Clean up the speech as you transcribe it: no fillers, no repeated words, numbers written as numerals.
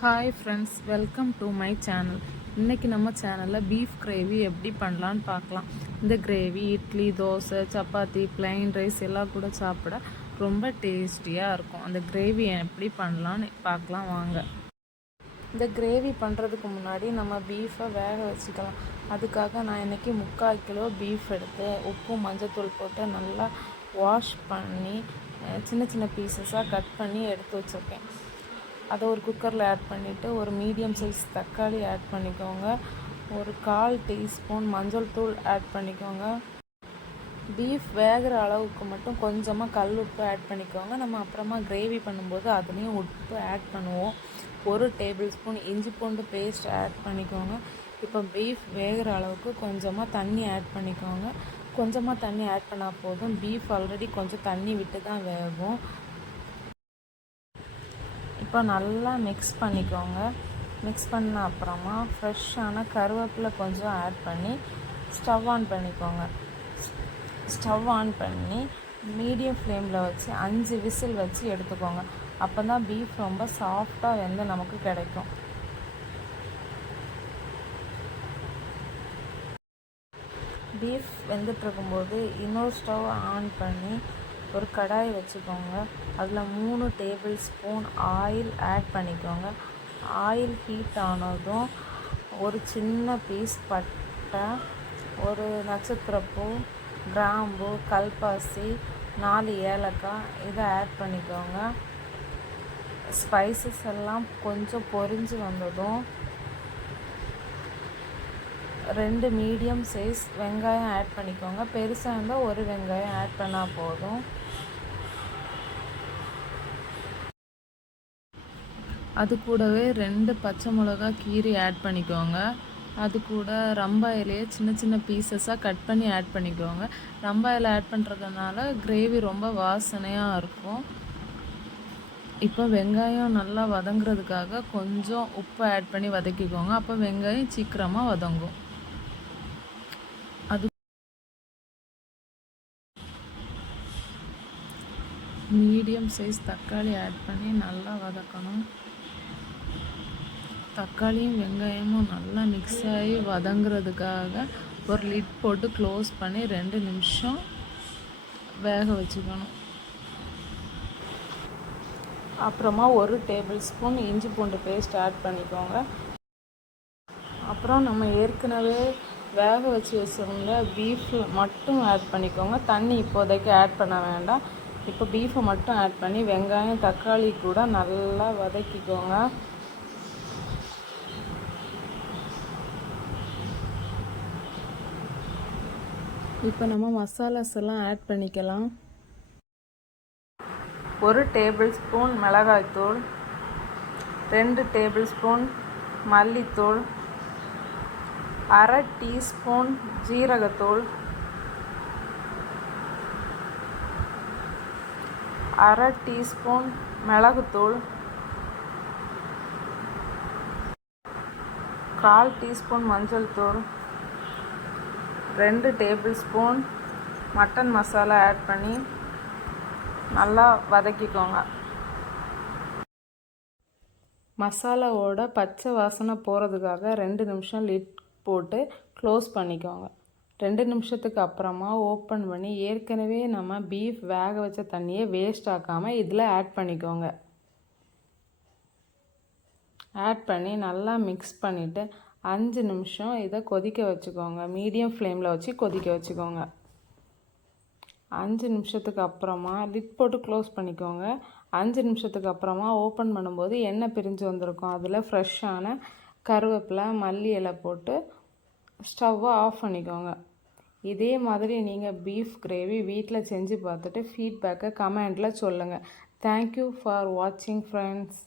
Hi friends, welcome to my channel. இன்றைக்கி நம்ம சேனலில் பீஃப் கிரேவி எப்படி பண்ணலான்னு பார்க்கலாம். இந்த gravy idli, dosa, chapati, plain rice எல்லாம் கூட சாப்பிட ரொம்ப டேஸ்டியாக இருக்கும். அந்த கிரேவி எப்படி பண்ணலான்னு பார்க்கலாம் வாங்க. இந்த கிரேவி பண்ணுறதுக்கு முன்னாடி நம்ம பீஃபை வேக வச்சுக்கலாம். அதுக்காக நான் இன்றைக்கி 3/4 கிலோ பீஃப் எடுத்து உப்பு மஞ்சத்தூள் போட்டு நல்லா வாஷ் பண்ணி சின்ன சின்ன பீசஸாக கட் பண்ணி எடுத்து வச்சுருக்கேன். அதை ஒரு குக்கரில் ஆட் பண்ணிவிட்டு ஒரு மீடியம் சைஸ் தக்காளி ஆட் பண்ணிக்கோங்க. ஒரு 1/4 டீஸ்பூன் மஞ்சள் தூள் ஆட் பண்ணிக்கோங்க. பீஃப் வேகிற அளவுக்கு மட்டும் கொஞ்சமாக கல் உப்பு ஆட் பண்ணிக்கோங்க. நம்ம அப்புறமா கிரேவி பண்ணும்போது அதுலேயும் உப்பு ஆட் பண்ணுவோம். 1 டேபிள் ஸ்பூன் இஞ்சி பூண்டு பேஸ்ட் ஆட் பண்ணிக்கோங்க. இப்போ பீஃப் வேகிற அளவுக்கு கொஞ்சமாக தண்ணி ஆட் பண்ணிக்கோங்க. கொஞ்சமாக தண்ணி ஆட் பண்ணால் போதும். பீஃப் ஆல்ரெடி கொஞ்சம் தண்ணி விட்டு தான் வேகும். இப்போ நல்லா மிக்ஸ் பண்ணிக்கோங்க. மிக்ஸ் பண்ண அப்புறமா ஃப்ரெஷ்ஷான கருவேப்பிலை கொஞ்சம் ஆட் பண்ணி ஸ்டவ் ஆன் பண்ணிக்கோங்க. ஸ்டவ் ஆன் பண்ணி மீடியம் ஃப்ளேமில் வச்சு 5 விசில் வச்சு எடுத்துக்கோங்க. அப்போ தான் பீஃப் ரொம்ப சாஃப்டாக வெந்து நமக்கு கிடைக்கும். பீஃப் வெந்துட்டுருக்கும்போது இன்னொரு ஸ்டவ் ஆன் பண்ணி ஒரு கடாய் வச்சுக்கோங்க. அதில் 3 டேபிள் ஸ்பூன் ஆயில் ஆட் பண்ணிக்கோங்க. ஆயில் ஹீட் ஆனதும் ஒரு சின்ன பீஸ் பட்டை, ஒரு நட்சத்திரப்பூ, கிராம்பு, கல்பாசி, 4 ஏலக்காய் இதை ஆட் பண்ணிக்கோங்க. ஸ்பைசஸ் எல்லாம் கொஞ்சம் பொரிஞ்சு வந்ததும் 2 மீடியம் சைஸ் வெங்காயம் ஆட் பண்ணிக்கோங்க. பெருசாக இருந்தால் 1 வெங்காயம் ஆட் பண்ணால் போதும். அது கூடவே 2 பச்சை மிளகா கீரி ஆட் பண்ணிக்கோங்க. அது கூட ரம்பா இலையை சின்ன சின்ன பீசஸாக கட் பண்ணி ஆட் பண்ணிக்கோங்க. ரம்பா இலை ஆட் பண்ணுறதுனால கிரேவி ரொம்ப வாசனையாக இருக்கும். இப்போ வெங்காயம் நல்லா வதங்குறதுக்காக கொஞ்சம் உப்பு ஆட் பண்ணி வதக்கிக்கோங்க. அப்போ வெங்காயம் சீக்கிரமாக வதங்கும். அது மீடியம் சைஸ் தக்காளி ஆட் பண்ணி நல்லா வதக்கணும். தக்காளியும் வெங்காயமும் நல்லா மிக்ஸ் ஆகி வதங்குறதுக்காக ஒரு லிட் போட்டு க்ளோஸ் பண்ணி 2 நிமிஷம் வேக வச்சுக்கணும். அப்புறமா 1 டேபிள் ஸ்பூன் இஞ்சி பூண்டு பேஸ்ட் ஆட் பண்ணிக்கோங்க. அப்புறம் நம்ம ஏற்கனவே வேக வச்சு வச்சுருந்த பீஃப் மட்டும் ஆட் பண்ணிக்கோங்க. தண்ணி இப்போதைக்கு ஆட் பண்ண வேண்டாம். இப்போ பீஃபை மட்டும் ஆட் பண்ணி வெங்காயம் தக்காளி கூட நல்லா வதக்கிக்கோங்க. இப்போ நம்ம மசாலாஸ் எல்லாம் ஆட் பண்ணிக்கலாம். 1 டேபிள் ஸ்பூன் மிளகாய்த்தூள், 2 டேபிள் ஸ்பூன் மல்லித்தூள், 1/2 டீஸ்பூன் ஜீரகத்தூள், 1/2 டீஸ்பூன் மிளகுத்தூள், 1/4 டீஸ்பூன் மஞ்சள் தூள், 2 tablespoon mutton masala add பண்ணி நல்லா வதக்கிக்கோங்க. மசாலாவோட பச்சை வாசனை போகிறதுக்காக 2 நிமிஷம் லிட் போட்டு க்ளோஸ் பண்ணிக்கோங்க. 2 நிமிஷத்துக்கு அப்புறமா ஓப்பன் பண்ணி ஏற்கனவே நம்ம பீஃப் வேக வச்ச தண்ணியை வேஸ்ட் ஆக்காமல் இதில் ஆட் பண்ணிக்கோங்க. ஆட் பண்ணி நல்லா மிக்ஸ் பண்ணிவிட்டு 5 நிமிஷம் இதை கொதிக்க வச்சுக்கோங்க. மீடியம் ஃப்ளேமில் வச்சு கொதிக்க வச்சுக்கோங்க. 5 நிமிஷத்துக்கு அப்புறமா லிட் போட்டு க்ளோஸ் பண்ணிக்கோங்க. 5 நிமிஷத்துக்கு அப்புறமா ஓப்பன் பண்ணும்போது எண்ணெய் பிரிஞ்சு வந்திருக்கும். அதில் ஃப்ரெஷ்ஷான கருவேப்பிலை, மல்லி இலை போட்டு ஸ்டவ்வை ஆஃப் பண்ணிக்கோங்க. இதே மாதிரி நீங்கள் பீஃப் கிரேவி வீட்டில் செஞ்சு பார்த்துட்டு ஃபீட்பேக்கை கமெண்டில் சொல்லுங்கள். தேங்க்யூ ஃபார் வாட்சிங் ஃப்ரெண்ட்ஸ்.